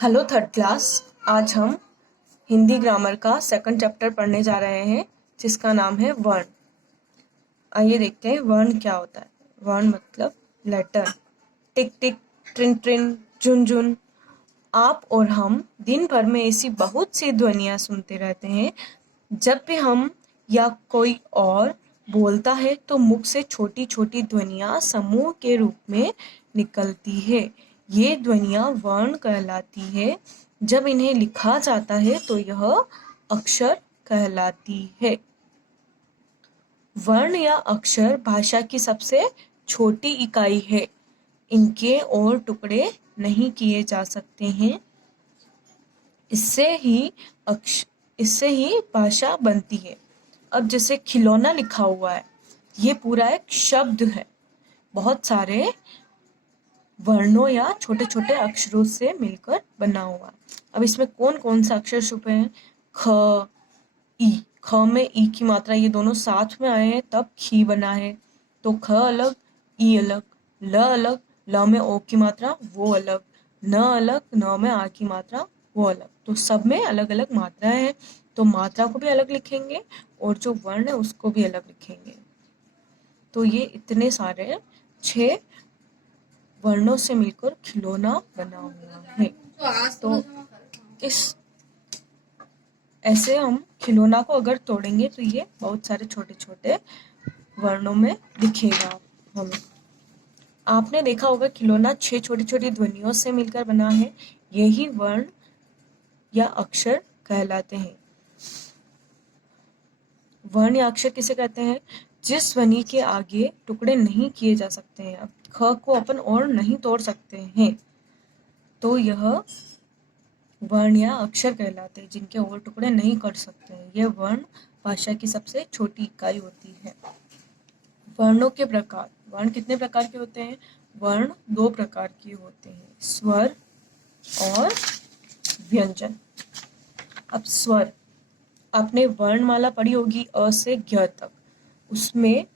Hello third class. आज हम Hindi grammar का सेकंड चैप्टर पढ़ने जा रहे हैं जिसका नाम है वर्ण। आइए देखते हैं वर्ण क्या होता है। वर्ण मतलब लेटर। टिक टिक, ट्रिन ट्रिन, झुन झुन। आप और हम दिन भर में ऐसी बहुत सी ध्वनियाँ सुनते रहते हैं। जब भी हम या कोई और बोलता है तो मुख से छोटी छोटी ध्वनियाँ समूह के रूप में निकलती है। ये ध्वनियाँ वर्ण कहलाती है। जब इन्हें लिखा जाता है तो यह अक्षर कहलाती है। वर्ण या अक्षर भाषा की सबसे छोटी इकाई है। इनके और टुकड़े नहीं किए जा सकते हैं। इससे ही भाषा बनती है। अब जैसे खिलौना लिखा हुआ है, ये पूरा एक शब्द है, बहुत सारे वर्णों या छोटे छोटे अक्षरों से मिलकर बना हुआ है। अब इसमें कौन कौन से अक्षर छुपे हैं? ख, ई। ख में ई की मात्रा ये दोनों साथ में आए हैं तब खी बना है। तो ख अलग, ई अलग। ल अलग, ल में ओ की मात्रा वो अलग। न अलग, न में आ की मात्रा वो अलग। तो सब में अलग अलग मात्राएं हैं, तो मात्रा को भी अलग लिखेंगे और जो वर्ण है उसको भी अलग लिखेंगे। तो ये इतने सारे 6 वर्णों से मिलकर खिलौना बना हुआ है। तो इस ऐसे हम खिलौना को अगर तोड़ेंगे तो ये बहुत सारे छोटे छोटे वर्णों में दिखेगा हमें। आपने देखा होगा खिलौना 6 छोटी छोटी ध्वनियों से मिलकर बना है। यही वर्ण या अक्षर कहलाते हैं। वर्ण या अक्षर किसे कहते हैं? जिस ध्वनि के आगे टुकड़े नहीं किए जा सकते हैं। अब ख को अपन और नहीं तोड़ सकते हैं तो यह वर्ण या अक्षर कहलाते हैं, जिनके और टुकड़े नहीं कर सकते हैं। यह वर्ण भाषा की सबसे छोटी इकाई होती है। वर्णों के प्रकार। वर्ण कितने प्रकार के होते हैं? वर्ण 2 प्रकार के होते हैं, स्वर और व्यंजन। अब स्वर, आपने वर्णमाला पढ़ी होगी अ से ज्ञ तक। उसमें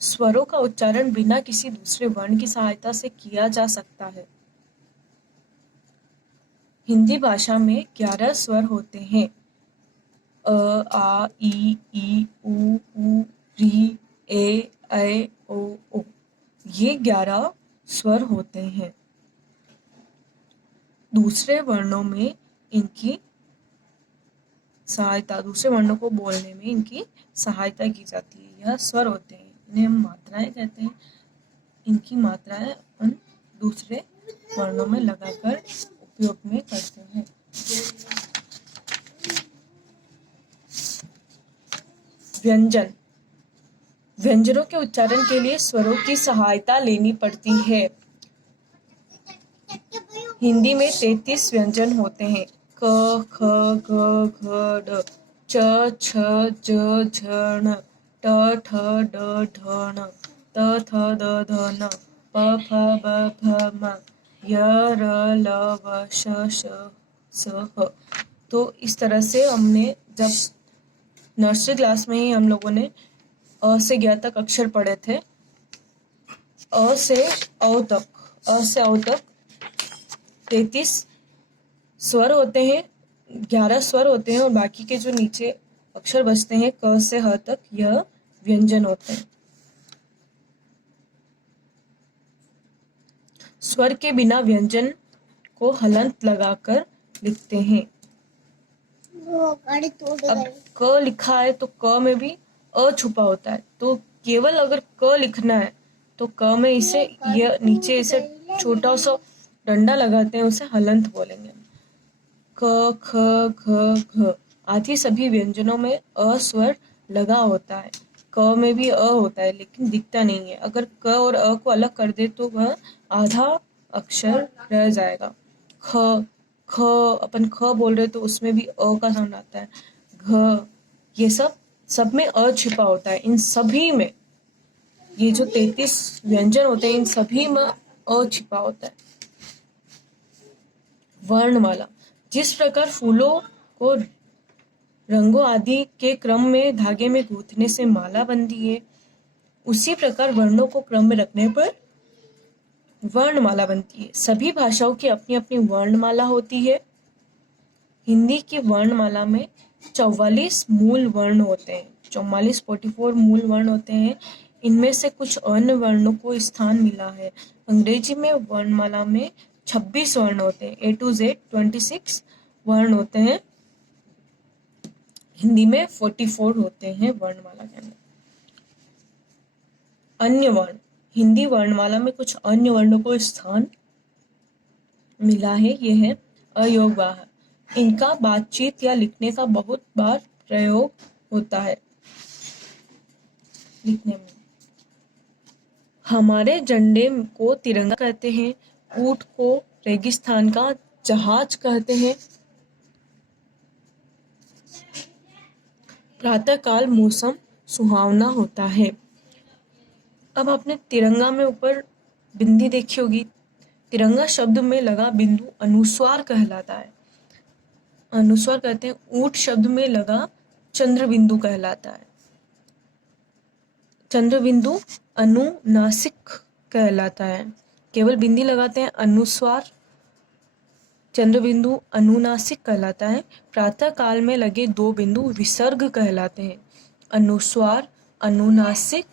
स्वरों का उच्चारण बिना किसी दूसरे वर्ण की सहायता से किया जा सकता है। हिंदी भाषा में 11 स्वर होते हैं। अ, आ, ई, ऊ, री, ए, ऐ, ओ। ये 11 स्वर होते हैं। दूसरे वर्णों में इनकी सहायता, दूसरे वर्णों को बोलने में इनकी सहायता की जाती है। यह स्वर होते हैं, इन्हें हम मात्राएं कहते हैं। इनकी मात्राएं अपन दूसरे वर्णों में लगाकर उपयोग में करते हैं। व्यंजन। व्यंजनों के उच्चारण के लिए स्वरों की सहायता लेनी पड़ती है। हिंदी में 33 व्यंजन होते हैं। क, ख, ग, घ, ड, च, छ, ज, झ, ण, ट, ठ, ड, ढ, ण, त, थ, द, ध, न, प, फ, ब, भ, म, य, र, ल, व, श, स, ह। तो इस तरह से हमने जब नर्सरी क्लास में ही हम लोगों ने अ से ज्ञ तक अक्षर पढ़े थे। अ से औ तक 33 स्वर होते हैं, 11 स्वर होते हैं और बाकी के जो नीचे अक्षर बचते हैं क से ह तक, यह व्यंजन होते हैं। स्वर के बिना व्यंजन को हलंत लगाकर लिखते हैं। अब क लिखा है तो क में भी अ छुपा होता है, तो केवल अगर क लिखना है तो क में इसे ये नीचे इसे छोटा सा डंडा लगाते हैं, उसे हलंत बोलेंगे। क, ख, घ, घ आदि सभी व्यंजनों में अ स्वर लगा होता है। क में भी अ होता है लेकिन दिखता नहीं है। अगर क और अ को अलग कर दे तो वह आधा अक्षर रह जाएगा। ख अपन ख बोल रहे तो उसमें भी अ का साउंड आता है। घ, ये सब में अ छिपा होता है। इन सभी में, ये जो 33 व्यंजन होते हैं, इन सभी में अ छिपा होता है। वर्णमाला। जिस प्रकार फूलों को रंगों आदि के क्रम में धागे में गूंथने से माला बनती है, उसी प्रकार वर्णों को क्रम में रखने पर वर्णमाला बनती है। सभी भाषाओं की अपनी अपनी वर्णमाला होती है। हिंदी की वर्णमाला में 44 मूल वर्ण होते हैं। 44 मूल वर्ण होते हैं। इनमें से कुछ अन्य वर्णों को स्थान मिला है। अंग्रेजी में वर्णमाला में 26 वर्ण होते हैं। A to Z 26 वर्ण होते हैं। हिंदी में 44 होते हैं वर्णमाला के अंदर। अन्य वर्ण, हिंदी वर्णमाला में कुछ अन्य वर्णों को स्थान मिला है। ये है अयोगवाह। इनका बातचीत या लिखने का बहुत बार प्रयोग होता है। लिखने में हमारे झंडे को तिरंगा कहते हैं। ऊंट को रेगिस्तान का जहाज कहते हैं। प्रातःकाल मौसम सुहावना होता है। अब आपने तिरंगा में ऊपर बिंदी देखी होगी। तिरंगा शब्द में लगा बिंदु अनुस्वार कहलाता है। अनुस्वार कहते हैं। ऊंट शब्द में लगा चंद्र बिंदु कहलाता है। चंद्र बिंदु अनुनासिक कहलाता है। केवल बिंदी लगाते हैं अनुस्वार। चंद्र बिंदु अनुनासिक कहलाता है। प्रातः काल में लगे दो बिंदु विसर्ग कहलाते हैं। अनुस्वार अनुनासिक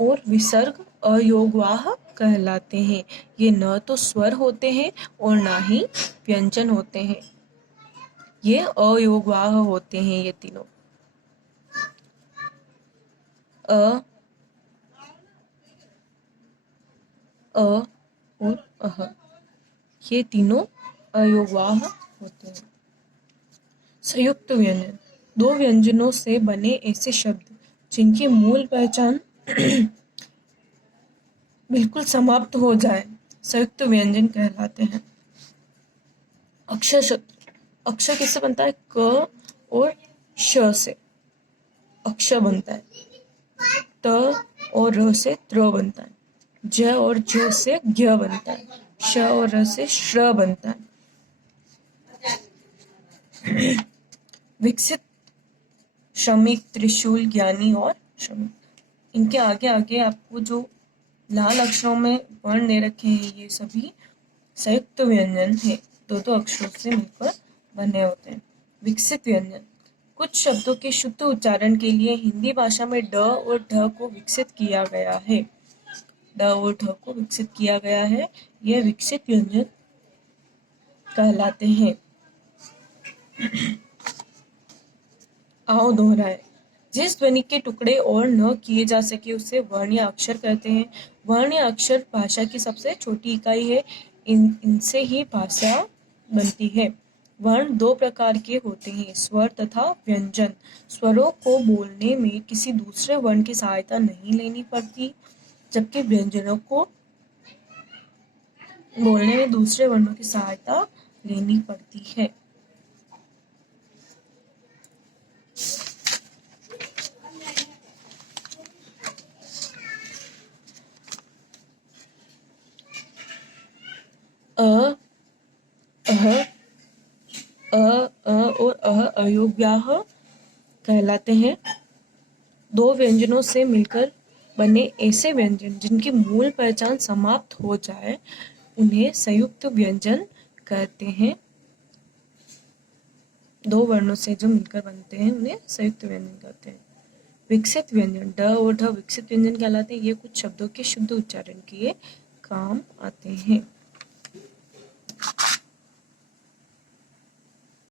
और विसर्ग अयोगवाह कहलाते हैं। ये न तो स्वर होते हैं और ना ही व्यंजन होते हैं। ये अयोगवाह होते हैं। ये तीनों अ और अह, ये तीनों अयोगवाह होते हैं। संयुक्त व्यंजन, दो व्यंजनों से बने ऐसे शब्द जिनकी मूल पहचान बिल्कुल समाप्त हो जाए संयुक्त व्यंजन कहलाते हैं। अक्षर शब्द, अक्षर किससे बनता है? क और श से अक्षर बनता है। त और र से त्र बनता है। ज और झ से ज्ञ बनता है। श और र से श्र बनता है। विकसित, श्रमिक, त्रिशूल, ज्ञानी और श्रमिक। इनके आगे आगे आपको जो लाल अक्षरों में वर्ण दे रखे हैं ये सभी संयुक्त व्यंजन है। दो दो अक्षरों से मिलकर बने होते हैं। विकसित व्यंजन, कुछ शब्दों के शुद्ध उच्चारण के लिए हिंदी भाषा में ड और ढ को विकसित किया गया है। ड और ढ को विकसित किया गया है। यह विकसित व्यंजन कहलाते हैं। आओ दोहराए, जिस ध्वनि के टुकड़े और न किए जा सके उसे वर्ण या अक्षर कहते हैं। वर्ण या अक्षर भाषा की सबसे छोटी इकाई है। इनसे ही भाषा बनती है। वर्ण दो प्रकार के होते हैं, स्वर तथा व्यंजन। स्वरों को बोलने में किसी दूसरे वर्ण की सहायता नहीं लेनी पड़ती, जबकि व्यंजनों को बोलने में दूसरे वर्णों की सहायता लेनी पड़ती है। अ, अह, और अयोग्याह कहलाते हैं। दो व्यंजनों से मिलकर बने ऐसे व्यंजन जिनकी मूल पहचान समाप्त हो जाए उन्हें संयुक्त व्यंजन कहते हैं। दो वर्णों से जो मिलकर बनते हैं उन्हें संयुक्त व्यंजन कहते हैं। विकसित व्यंजन, ड और ढ विकसित व्यंजन कहलाते हैं। ये कुछ शब्दों के शुद्ध उच्चारण के लिए काम आते हैं।